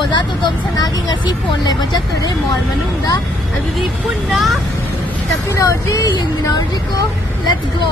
oza to dom sanagi ngasi phone le bachat tore mall manungda adudi punna technology yinginoji ko let's go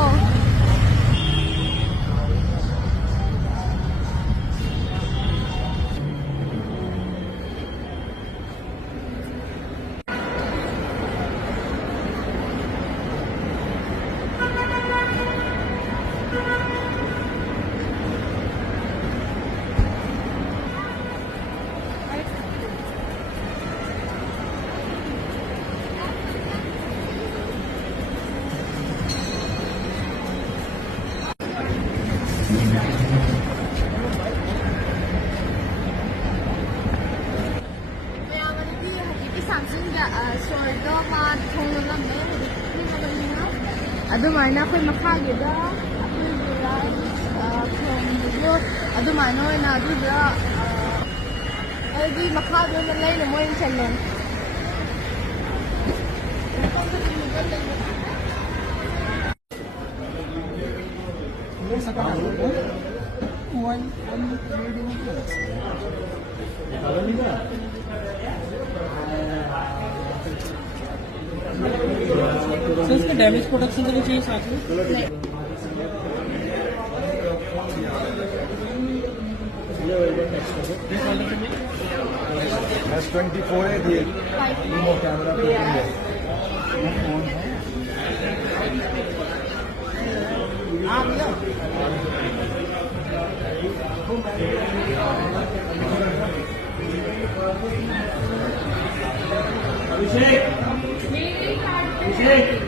adumana ako'y makagida ako'y from adumano na adudra di makado na lay na mo yung channel sir इसका damage protection तो नहीं चाहिए साथ में S24 है ये camera अभिषेक अभिषेक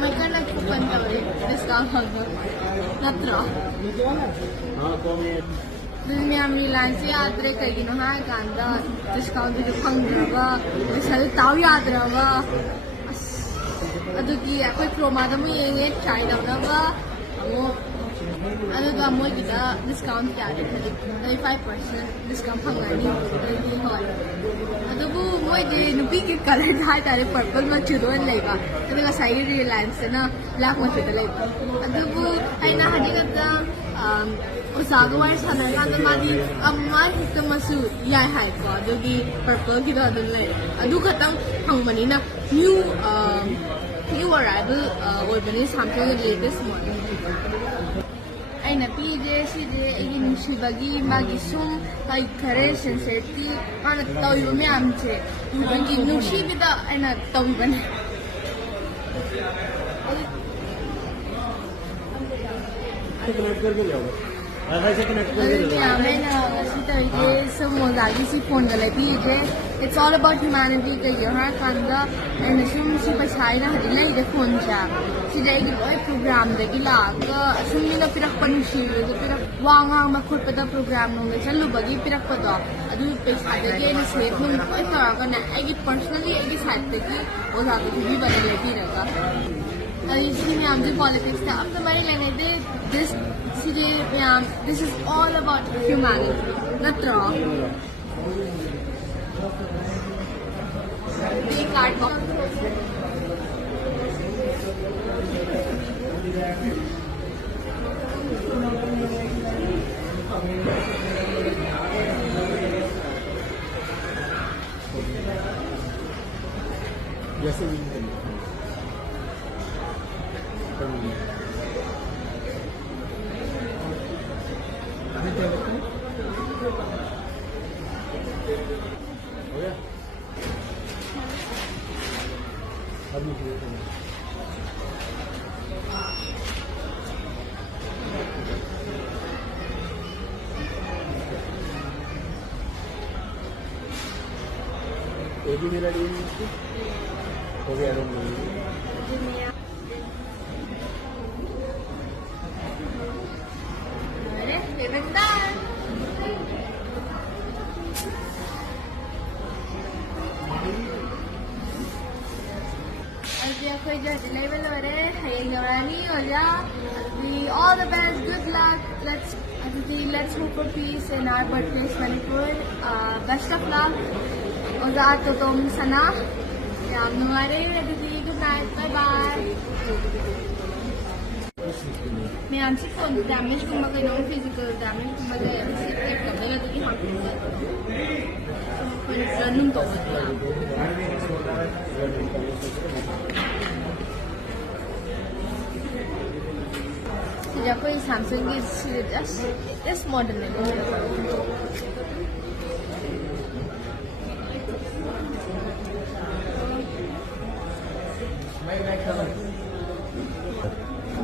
may ka nagpupunta ulit discount natro dun niya Reliance yatre kay ginawa ganda discount dito pangdraba misal tao yadraba adugi ako'y promada mo yengi try daw na ba amo ano ba mo kita discount yate 35% discount pangani hindi hoy adubu mo de nupi ke color hai tare purple ma churon laiba aduga side Reliance na black ma chita laiba adubu ay na hadigata usagawar sana kanda madi amma hita masu yai hai ko adugi purple kita adun lai adu katang pangmani na new arrival oibani Samsung latest model ay na PJ CJ ay nusibagi magi sum ay kare sensitivity ana tawiba miyam che yubangi nusibida ay na tawiba na connect करके ले आओ wifi से connect करके ले आओ मैं ना ऐसी तरीके से मोजागी सी फोन वाले PJ it's all about humanity के यहाँ कांदा एंड सुम सी पछाई ना हरिला इधर फोन चा सी जाएगी कोई प्रोग्राम देगी लाग सुम नी ना पिरक पंछी तो पिरक वांगा मखुर पता प्रोग्राम नोंगे चलू बगी पिरक पता अदु पैसा देगी ना सेफ नोंग कोई तरह का ना एगी पर्सनली एगी साइड देगी वो जाके भी बदल लेती रहेगा इसी में आम जो पॉलिटिक्स था अब तो हमारे लेने दे this this is all about humanity not wrong the card box yes भी मेरा डी हो गया room all the best, good luck. Let's let's hope for peace in our birthplace, Manipur. Best of luck. Oza Totom Sana. Yam nuare. Good night. Bye bye. May I see phone damage kung magkano physical damage kung magkano keep ka na natin i-harm ka. Kung ganun to. Sila po yung Samsung is just modern na po.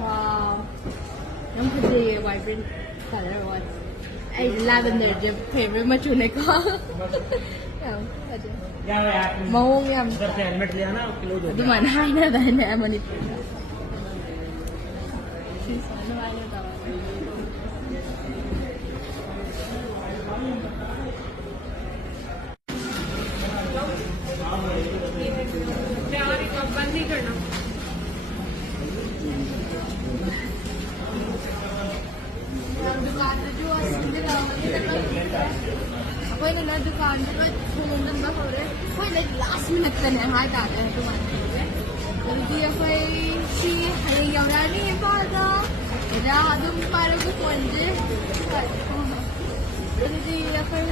Wow. Yung kasi vibrant color what? Ay, lavender je favorite machune ko. Yan, pwede. Mawong yan. Helmet लिया ना kilo दो Duman, hay na dahil na Manipur. Ano ba yung tawag? बंद नहीं करना दुकान जो कोई ना दुकान पे फोन नंबर हो रहे कोई नहीं लास्ट मिनट पे नहीं हाई डाल रहे हैं तुम्हारे जल्दी कोई सी है यारानी है पादा इधर आदम पारे को फोन दे जल्दी कोई